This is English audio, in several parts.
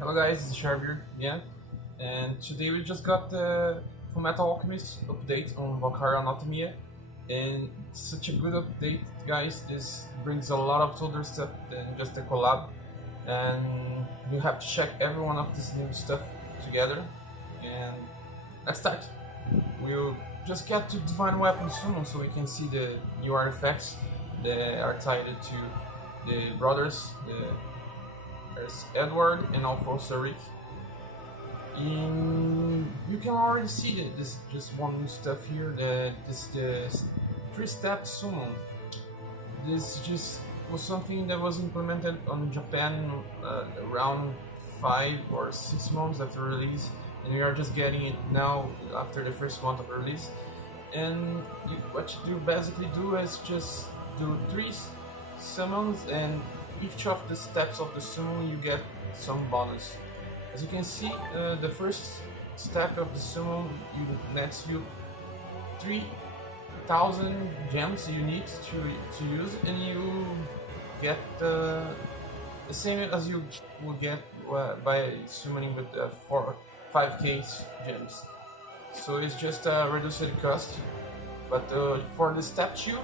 Hello guys, it's ScherBR again, and today we just got the Fullmetal Alchemist update on Valkyrie Anatomia, and it's such a good update, guys. This brings a lot of other stuff than just a collab, and you have to check every one of this new stuff together. And let's start. We'll just get to Divine Weapon Summon so we can see the new artifacts that are tied to the brothers. There's Edward and also Rick. You can already see that this just one new stuff here. The 3-step summon. This just was something that was implemented on Japan around 5 or 6 months after release, and we are just getting it now after the first month of release. And what you basically do is just do 3 summons, and each of the steps of the summon you get some bonus. As you can see, the first step of the summon nets you 3,000 gems you need to use, and you get the same as you would get by summoning with 5k gems. So it's just a reduced cost, but for the step 2,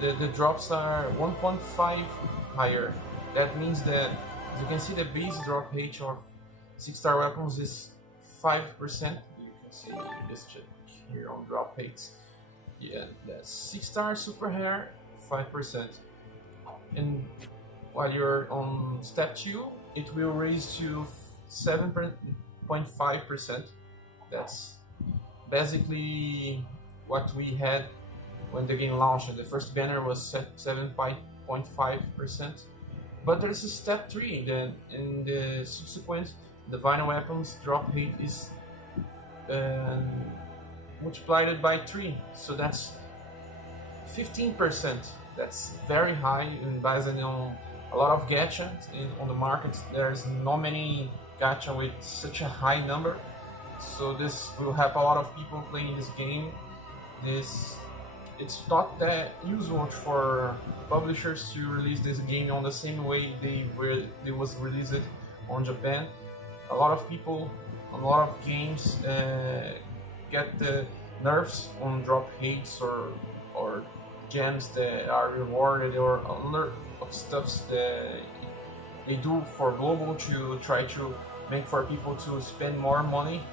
the drops are 1.5 higher. That means that, as you can see, the base drop rate of 6-star weapons is 5%. You can see this check here on drop rates. Yeah, that's 6-star super rare, 5%. And while you're on step 2, it will raise to 7.5%. That's basically what we had when the game launched. The first banner was set 7.5%. But there's a step 3, then in the subsequent Divine Weapons drop rate is multiplied by 3, so that's 15%. That's very high, and based on a lot of gacha on the market, there's not many gacha with such a high number. So this will help a lot of people playing this game. It's not that usual for publishers to release this game on the same way they was released on Japan. A lot of people, a lot of games get the nerfs on drop rates or gems that are rewarded or other of stuffs that they do for global to try to make for people to spend more money,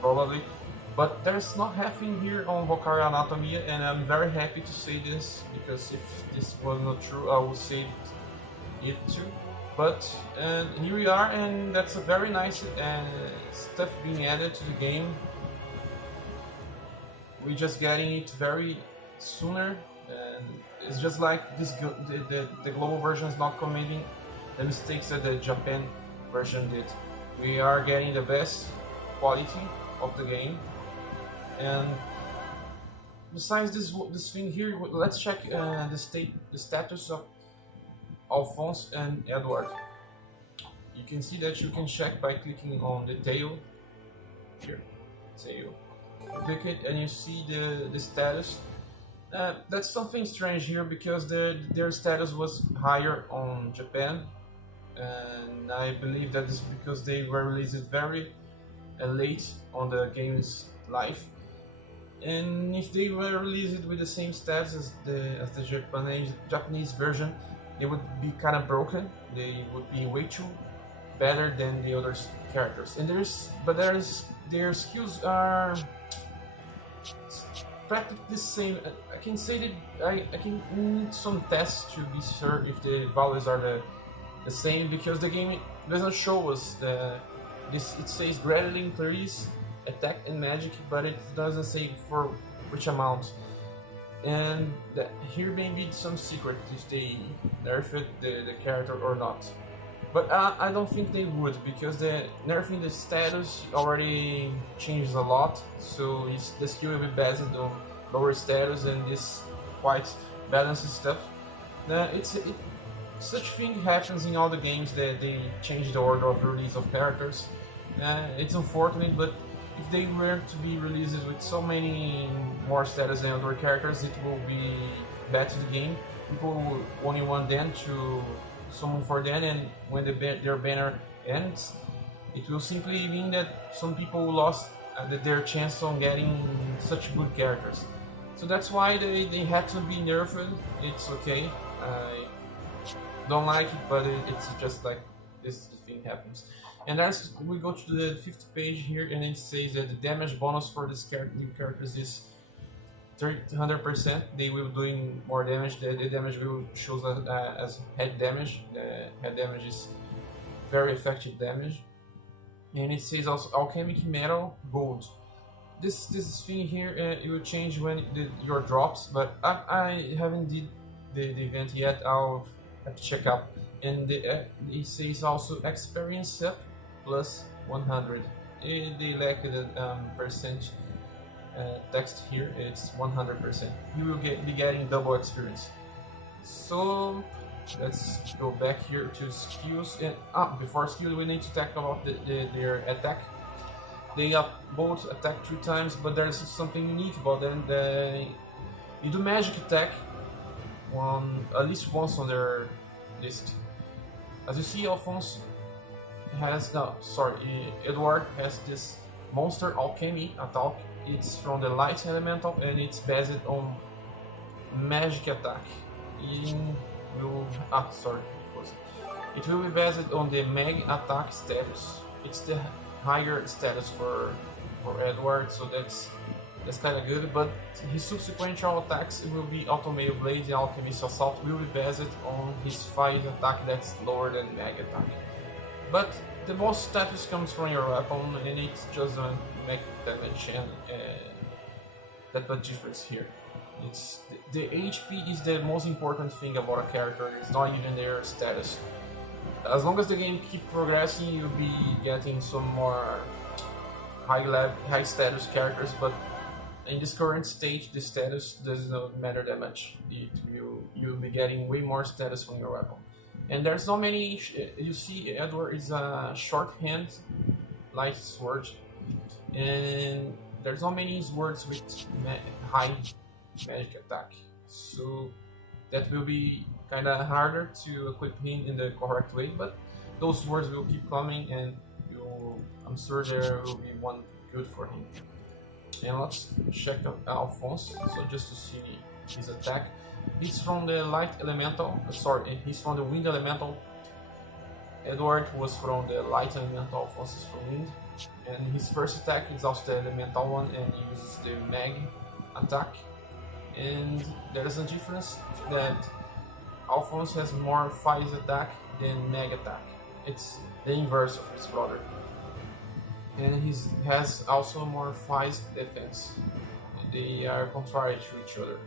probably. But there's not happening here on Valkyrie Anatomia, and I'm very happy to say this, because if this was not true, I would say it too. But here we are, and that's a very nice stuff being added to the game. We're just getting it very sooner, and it's just like this. The global version is not committing the mistakes that the Japan version did. We are getting the best quality of the game. And besides this thing here, let's check the status of Alphonse and Edward. You can see that you can check by clicking on the tail here. Tail. You click it and you see the status. That's something strange here, because their status was higher on Japan, and I believe that is because they were released very late on the game's life. And if they were released with the same stats as the Japanese version, they would be kind of broken. They would be way too better than the other characters. And their skills are practically the same. I can say that I can need some tests to be sure if the values are the same, because the game doesn't show us it says gradually increase attack and magic, but it doesn't say for which amount. And here may be some secret if they nerfed the character or not. But I don't think they would, because the nerfing the status already changes a lot. So the skill will be based on lower status, and this quite balanced stuff. Such thing happens in all the games that they change the order of release of characters. It's unfortunate, but if they were to be released with so many more status than other characters, it will be bad to the game. People will only want them to summon for them, and when their banner ends, it will simply mean that some people lost their chance on getting such good characters. So that's why they had to be nerfed. It's okay. I don't like it, but it's just like this thing happens. And as we go to the 50th page here, and it says that the damage bonus for this new characters is 300%. They will be doing more damage. The damage will show as head damage. The head damage is very effective damage. And it says also alchemic metal gold. This thing here it will change when your drops, but I haven't did the event yet. I'll have to check out. And it says also experience up plus 100. They lack the percent text here. It's 100%. You will be getting double experience. So let's go back here to skills. And before skills, we need to talk about their attack. They both attack 3 times, but there's something unique about them. They do magic attack at least once on their list. As you see, Alphonse has Edward has this monster alchemy attack. It's from the light elemental and it's based on magic attack. It will be based on the mag attack status. It's the higher status for Edward, so that's kind of good. But his subsequent attacks will be Automail Blade and Alchemist Assault will be based on his 5 attack that's lower than mag attack. But the most status comes from your weapon, and it just doesn't make damage and that much difference here. It's the HP is the most important thing about a character. It's not even their status. As long as the game keeps progressing, you'll be getting some more high status characters. But in this current stage, the status does not matter that much. You'll be getting way more status from your weapon. And there's not many. You see, Edward is a short hand, light sword, and there's not many swords with high magic attack. So that will be kind of harder to equip him in the correct way. But those swords will keep coming, and I'm sure there will be one good for him. And let's check out Alphonse. So just to see his attack. He's from the light elemental, he's from the wind elemental. Edward was from the light elemental, Alphonse is from wind. And his first attack is also the elemental one, and he uses the mag attack. And there's a difference that Alphonse has more phase attack than mag attack. It's the inverse of his brother. And he has also more phase defense. They are contrary to each other.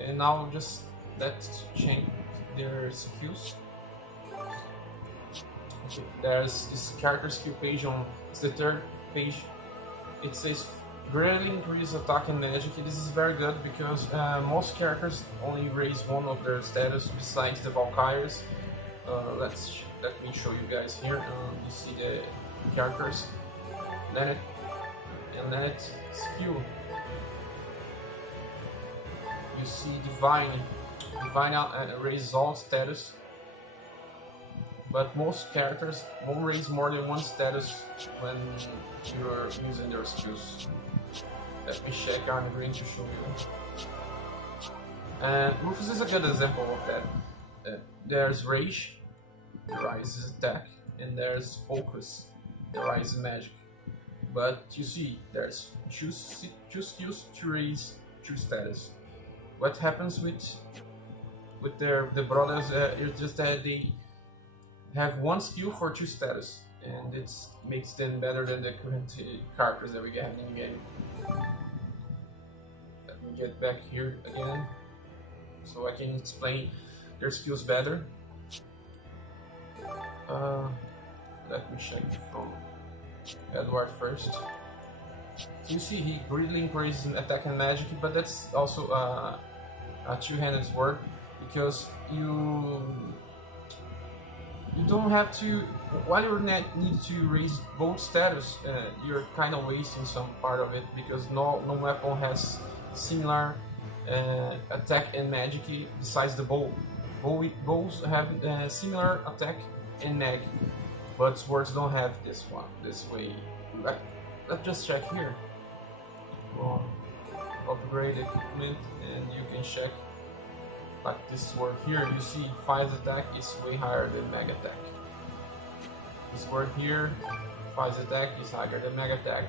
And now just let's change their skills. Okay, there's this character skill page it's the 3rd page. It says greatly increase attack and magic. This is very good because most characters only raise one of their status besides the Valkyries. Let me show you guys here. You see the characters. Let it skill. You see Divine raises all status, but most characters won't raise more than 1 status when you're using their skills. Let me check, I'm going to show you. Rufus is a good example of that. There's Rage, that rises attack, and there's Focus, that rises magic. But you see, there's two skills to raise 2 status. What happens with the brothers is just that they have 1 skill for 2 status, and it makes them better than the current characters that we have in the game. Let me get back here again so I can explain their skills better. Let me check from Edward first. You see, he greatly increases attack and magic, but that's also a 2-handed sword because you don't have to. While you need to raise both status, you're kind of wasting some part of it because no weapon has similar attack and magic besides the bow. bows have similar attack and neg, but swords don't have this one. This way, let's just check here. Upgrade equipment, and you can check like this sword here. You see, Fire's attack is way higher than Mega attack. This sword here, Fire's attack is higher than Mega attack.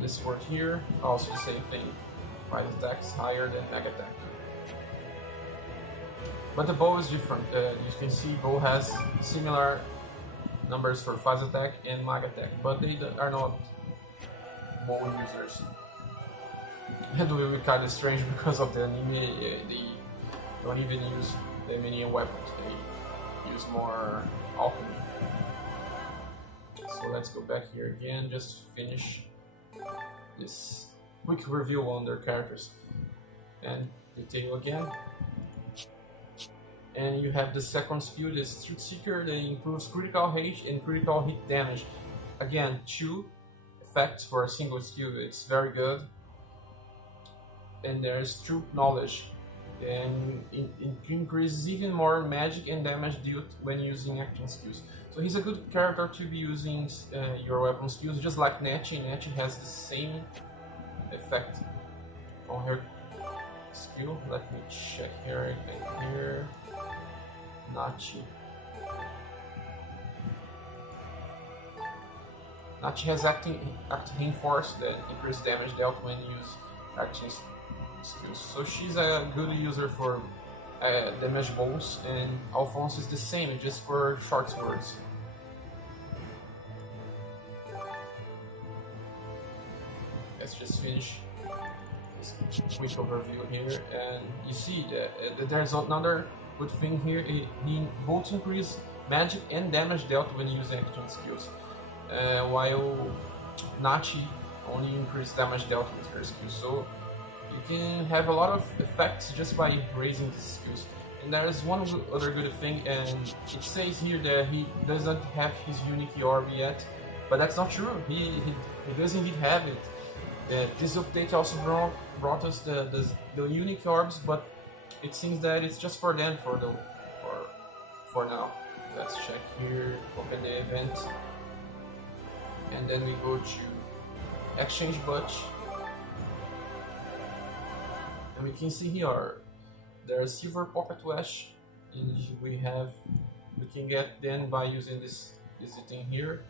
This sword here, also the same thing. Fire's attack is higher than Mega attack. But the bow is different. You can see bow has similar numbers for Fire's attack and Mega attack, but they are not bow users. And will be kind of strange because of the anime. They don't even use the many weapons. They use more alchemy. So let's go back here again. Just finish this quick review on their characters and detail again. And you have the second skill, the Street Seeker, that improves critical hit and critical hit damage. Again, 2 effects for a single skill. It's very good. And there's True Knowledge, and it increases even more magic and damage dealt when using action skills. So he's a good character to be using your weapon skills, just like Nechi. Nechi has the same effect on her skill. Let me check here and here. Nachi. Nachi has acting reinforce that increases damage dealt when used action skills. So she's a good user for damage bows, and Alphonse is the same, just for short swords. Let's just finish this quick overview here, and you see that there's another good thing here. He both increase magic and damage dealt when using action skills, while Nachi only increase damage dealt with her skills. So you can have a lot of effects just by raising these skills. And there is one other good thing, and it says here that he doesn't have his unique orb yet, but that's not true. He does indeed have it. This update also brought us the unique orbs, but it seems that it's just for them for now. Let's check here, open the event, and then we go to exchange butch, and we can see here there's silver pocket wedge, and we can get then by using this thing here.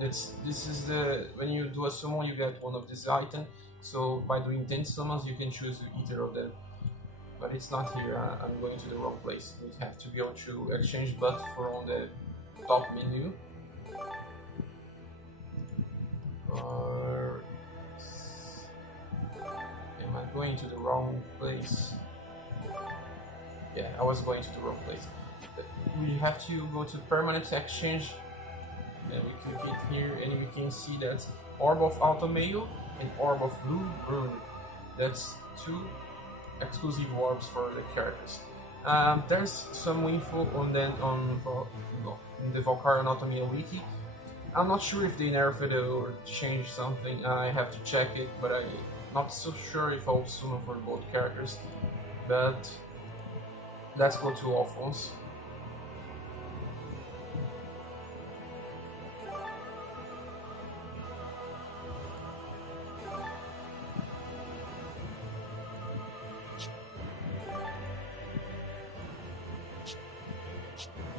This is when you do a summon, you get one of these items. So by doing 10 summons, you can choose either of them. But it's not here. I'm going to the wrong place. We have to go to exchange but from the top menu. Or am I going to the wrong place? Yeah, I was going to the wrong place. We have to go to permanent exchange. And we click it here, and we can see that Orb of Automail and Orb of Blue Rune. That's 2 exclusive orbs for the characters. There's some info on the Valkyrie Anatomia wiki. I'm not sure if they nerfed it or changed something. I have to check it, but I'm not so sure if I'll summon for both characters. But let's go to Alphonse.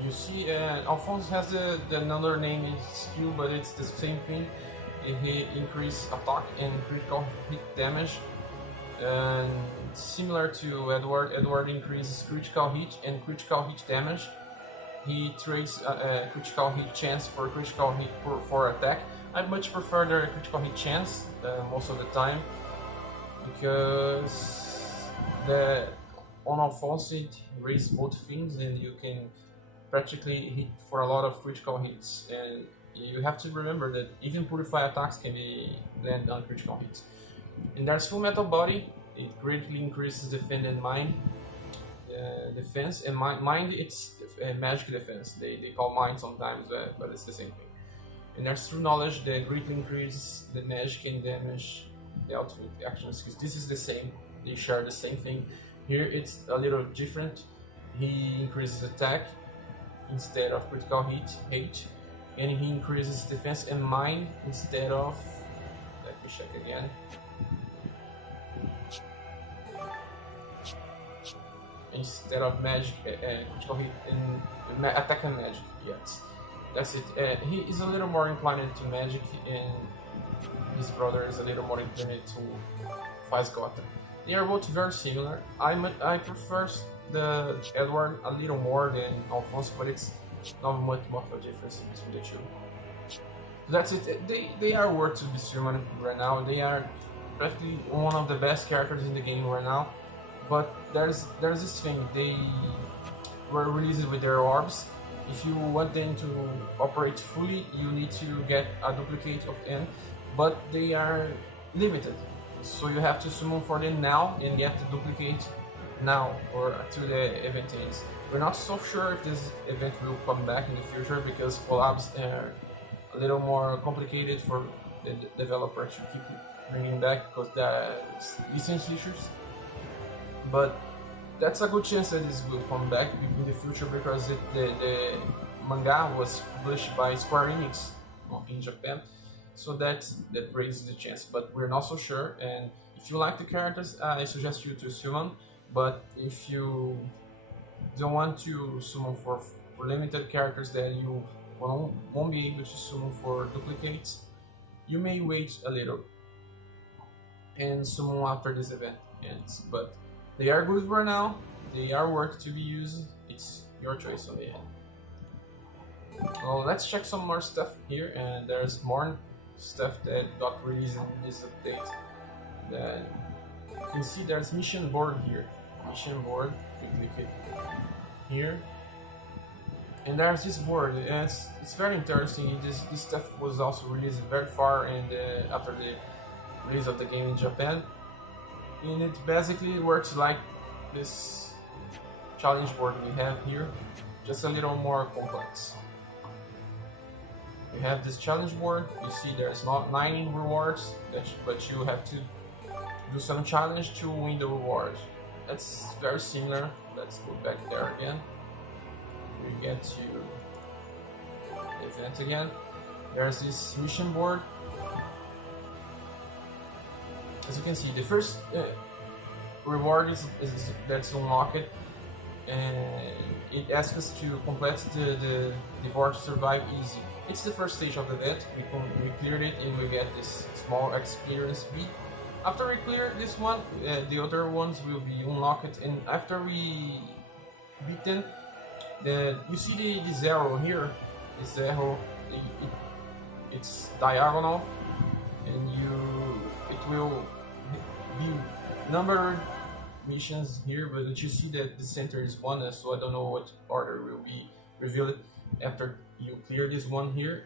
You see, Alphonse has another name in skill, but it's the same thing. He increases attack and critical hit damage. And similar to Edward, Edward increases critical hit and critical hit damage. He trades critical hit chance for critical hit for attack. I much prefer the critical hit chance most of the time, because on Alphonse it raises both things, and you can practically hit for a lot of critical hits, and you have to remember that even purify attacks can be landed on critical hits. And there's Full Metal Body. It greatly increases defense and mind defense, and mind it's magic defense. They call mind sometimes, but it's the same thing. And there's true knowledge that greatly increases the magic and damage dealt with action skills. This is the same, they share the same thing. Here it's a little different. He increases attack instead of critical hit, and he increases defense and mind instead of, let me check again. Instead of magic, critical hit and attack and magic, yes. That's it. He is a little more inclined to magic, and his brother is a little more inclined to Faz Gotham. They are both very similar. I prefer the Edward a little more than Alphonse, but it's not much of a difference between the two. That's it. They are worth to be summoned right now. They are practically one of the best characters in the game right now. But there's this thing. They were released with their orbs. If you want them to operate fully, you need to get a duplicate of them, but they are limited. So you have to summon for them now and get the duplicate now or till the event ends. We're not so sure if this event will come back in the future because collabs are a little more complicated for the developer to keep bringing back because there's license issues. But that's a good chance that this will come back in the future because the manga was published by Square Enix in Japan, so that raises the chance. But we're not so sure. And if you like the characters, I suggest you to summon. But if you don't want to summon for limited characters that you won't be able to summon for duplicates, you may wait a little and summon after this event ends. But they are good for now, they are worth to be used, it's your choice on the end. Well, let's check some more stuff here, and there's more stuff that got released in this update. That you can see there's mission board here. Mission board, you click it here. And there's this board, and it's very interesting. This stuff was also released very far after the release of the game in Japan. And it basically works like this challenge board we have here, just a little more complex. We have this challenge board, you see there's not 9 rewards, but you have to do some challenge to win the reward. That's very similar. Let's go back there again. We get to the event again. There's this mission board. As you can see, the first reward is that's unlocked, and it asks us to complete the Devour to survive easy. It's the first stage of the event. We cleared it and we get this small experience beat. After we clear this one, the other ones will be unlocked, and after we beat them, you see this arrow here. This arrow, it's diagonal, and it will be numbered missions here, but you see that the center is 1, so I don't know what order will be revealed after you clear this one here.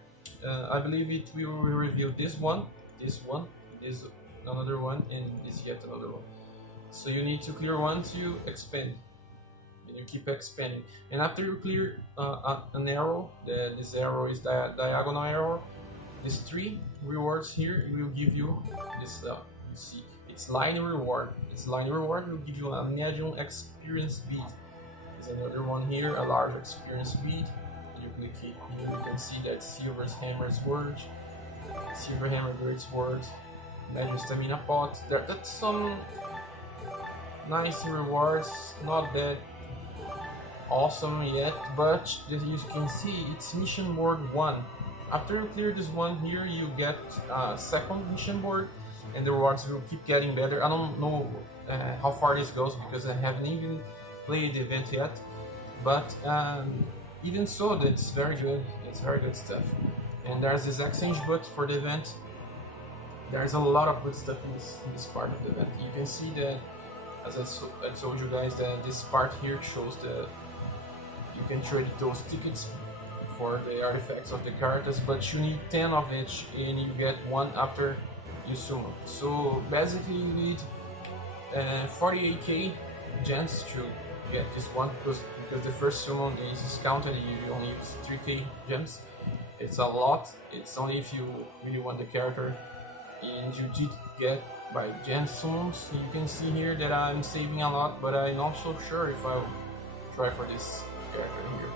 I believe it will reveal this one, this another one, and this yet another one. So you need to clear one to expand, and you keep expanding. And after you clear an arrow, this arrow is diagonal arrow, these 3 rewards here will give you this you see. It's line reward. It's line reward will give you a medium experience bead. There's another one here, a large experience bead. You click it here, you can see that Silver's Hammer Sword, Silver Hammer Great Sword, Magic Stamina Pot. That's some nice rewards, not that awesome yet, but as you can see, it's mission board 1. After you clear this one here, you get a second mission board, and the rewards will keep getting better. I don't know how far this goes because I haven't even played the event yet, but even so, that's very good. It's very good stuff. And there's this exchange book for the event. There's a lot of good stuff in this part of the event. You can see that, as I told you guys, that this part here shows that you can trade those tickets for the artifacts of the characters, but you need 10 of each, and you get 1 after you summon. So basically you need 48k gems to get this one, because the first summon is discounted, you only use 3k gems. It's a lot. It's only if you really want the character. And you did get by gemstones. You can see here that I'm saving a lot, but I'm not so sure if I'll try for this character here.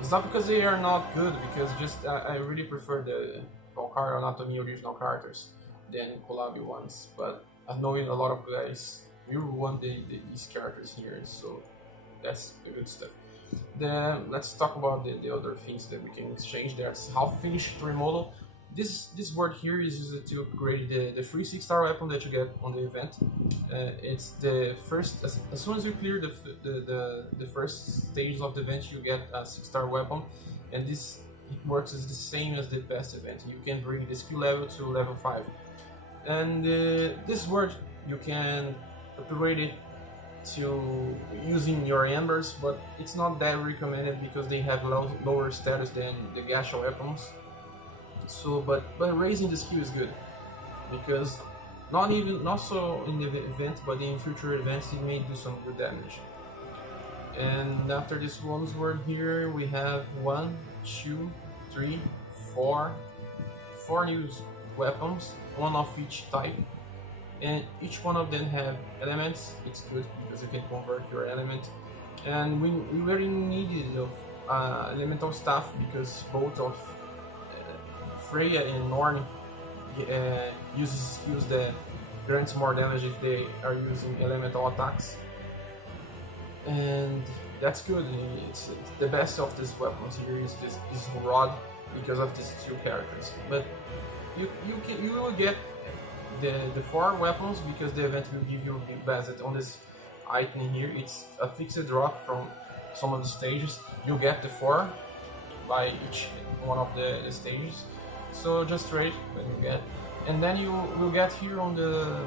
It's not because they are not good, because just I really prefer the Valkyrie Anatomia original characters than collab ones. But I know a lot of guys will want these characters here, so that's the good stuff. Then let's talk about the other things that we can exchange. There's half finished remodel. This word here is used to upgrade the free 6-star weapon that you get on the event. It's the first, as soon as you clear the first stage of the event, you get a 6-star weapon, and this works as the same as the past event. You can bring the skill level to level 5, and this word you can upgrade it to using your embers, but it's not that recommended because they have lower status than the gacha weapons. So, but raising the skill is good, because not so in the event, but in future events it may do some good damage. And after this one's word here, we have 1, 2, 3, 4 new weapons, one of each type, and each one of them have elements. It's good because you can convert your element, and we really needed of elemental staff because both of Freya and Norn uses skills that grants more damage if they are using elemental attacks, and that's good. It's the best of these weapons here is this rod because of these two characters. But you will get the 4 weapons because the event will give you based on this item here. It's a fixed drop from some of the stages. You get the 4 by each one of the stages. So just trade when you get, and then you will get here on the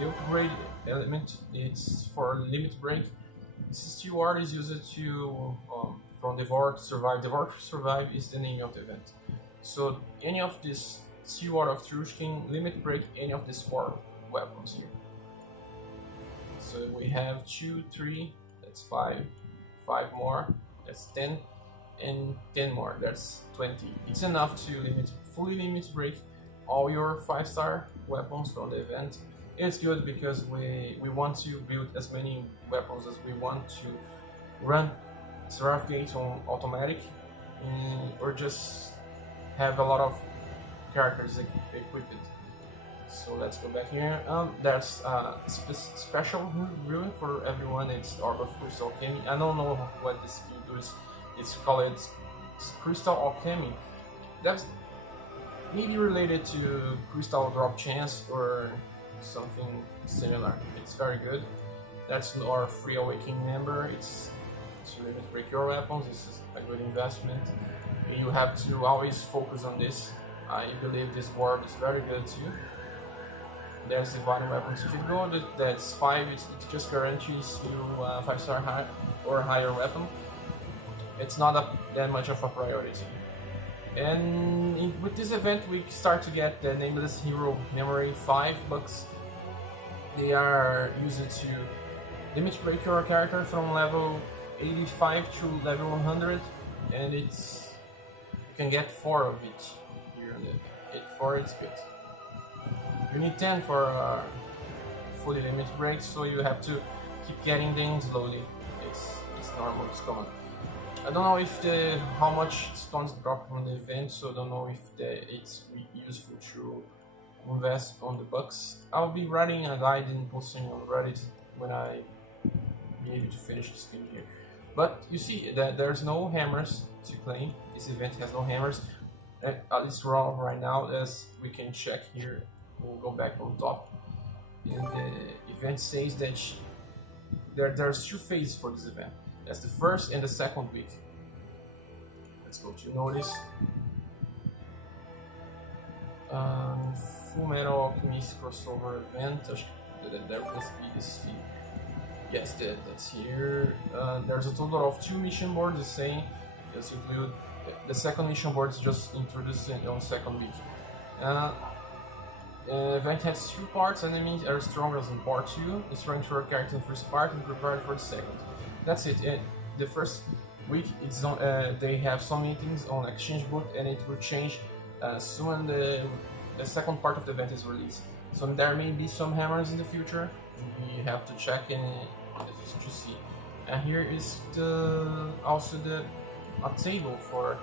upgrade element. It's for limit break. This steward is used to from Devour to survive. Devour to survive is the name of the event. So any of this steward of Truth can limit break any of these 4 weapons here. So we have 2, 3. That's 5. 5 more. That's 10. And 10 more, that's 20. It's enough to fully limit break all your 5-star weapons from the event. It's good because we want to build as many weapons as we want to run Seraph Gate on automatic, or just have a lot of characters equipped. So let's go back here. There's a special rune for everyone. It's Orb of Crystal Alchemy. I don't know what this skill does. It's called Crystal Alchemy. That's maybe related to Crystal Drop Chance or something similar. It's very good. That's our free awakening member. It's to limit break your weapons. This is a good investment. You have to always focus on this. I believe this ward is very good too. There's Divine Weapons. If you go, that's 5. It just guarantees you 5-star high or higher weapon. It's not that much of a priority. And with this event we start to get the Nameless Hero Memory 5 bucks. They are used to limit break your character from level 85 to level 100, and you can get 4 of each here. 4 is good. You need 10 for fully limit break, so you have to keep getting them slowly. It's normal, it's common. I don't know if how much stones drop from the event, so I don't know if it's useful to invest on the bucks. I'll be writing a guide and posting on Reddit when I be able to finish this game here. But you see that there's no hammers to claim. This event has no hammers, at least right now, as we can check here. We'll go back on top, and the event says that there's 2 phases for this event. That's the first and the second week. Let's go to notice. Full Metal Alchemist crossover event. There must be this thing. Yes, that's here. There's a total of 2 mission boards, the same. Let's include the second mission board is just introduced on second week. Event has 2 parts. Enemies are stronger in part 2. Strength for a character in the first part and prepared for the second. That's it. The first week they have some meetings on exchange booth, and it will change soon the second part of the event is released. So there may be some hammers in the future. We have to check in to see. And here is also a table for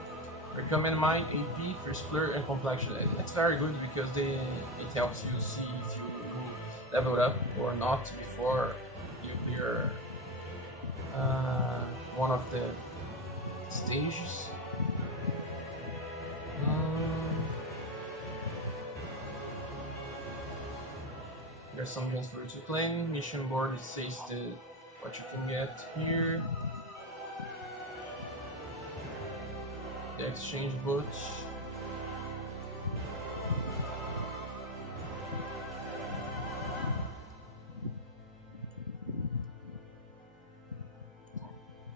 recommend mind, AP, first player, and complexion. It's very good because it helps you see if you leveled up or not before you clear one of the stages. There's some games for you to claim. Mission board, it says what you can get here. The exchange boot.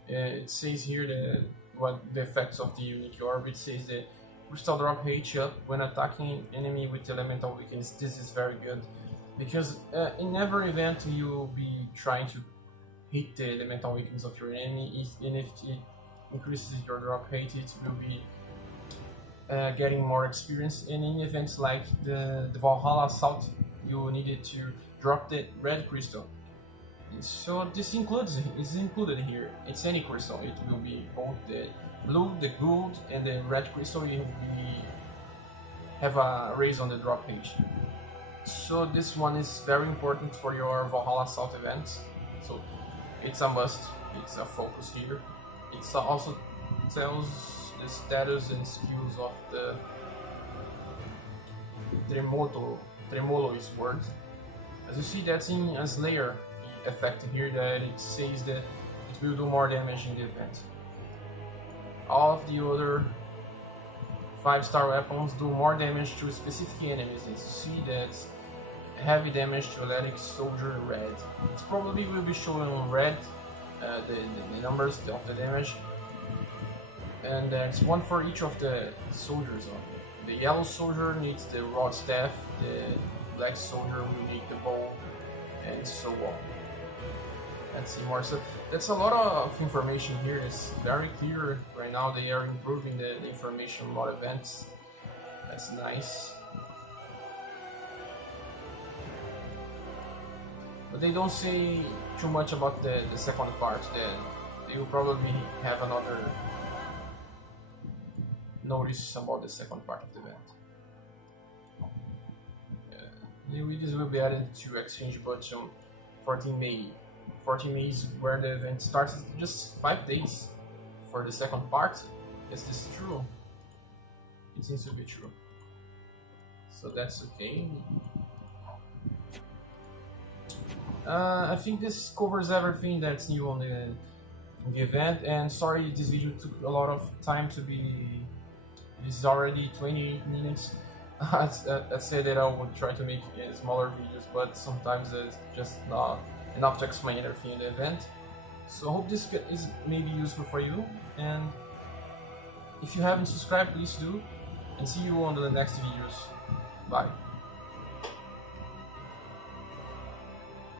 It says here what the effects of the unique orb. It says the crystal drop H up when attacking enemy with elemental weakness. This is very good because in every event you'll be trying to hit the elemental weakness of your enemy, and if it increases your drop rate, it will be getting more experience. And in events like the Valhalla Assault, you needed to drop the red crystal. So this is included here. It's any crystal. It will be both the blue, the gold, and the red crystal. You have a raise on the drop page. So this one is very important for your Valhalla Assault events. So it's a must. It's a focus here. It also tells the status and skills of the Tremolo sword. As you see, that's in a Slayer effect here, that it says that it will do more damage in the event. All of the other 5-star weapons do more damage to specific enemies, and you see that heavy damage to Athletic Soldier red. It probably will be showing on red the numbers of the damage, and there's one for each of the soldiers. The yellow soldier needs the rod staff, the black soldier will need the bow, and so on. Let's see more. So that's a lot of information here. It's very clear right now. They are improving the information about events. That's nice. But they don't say too much about the second part. They will probably have another notice about the second part of the event. This will be added to exchange button 14 May. 14 May is where the event starts. Just 5 days for the second part. Is this true? It seems to be true. So that's okay. I think this covers everything that's new on the event, and sorry this video took a lot of time to be. This is already 28 minutes. I said that I would try to make smaller videos, but sometimes it's just not enough to explain everything in the event. So I hope this is maybe useful for you, and if you haven't subscribed, please do, and see you on the next videos. Bye.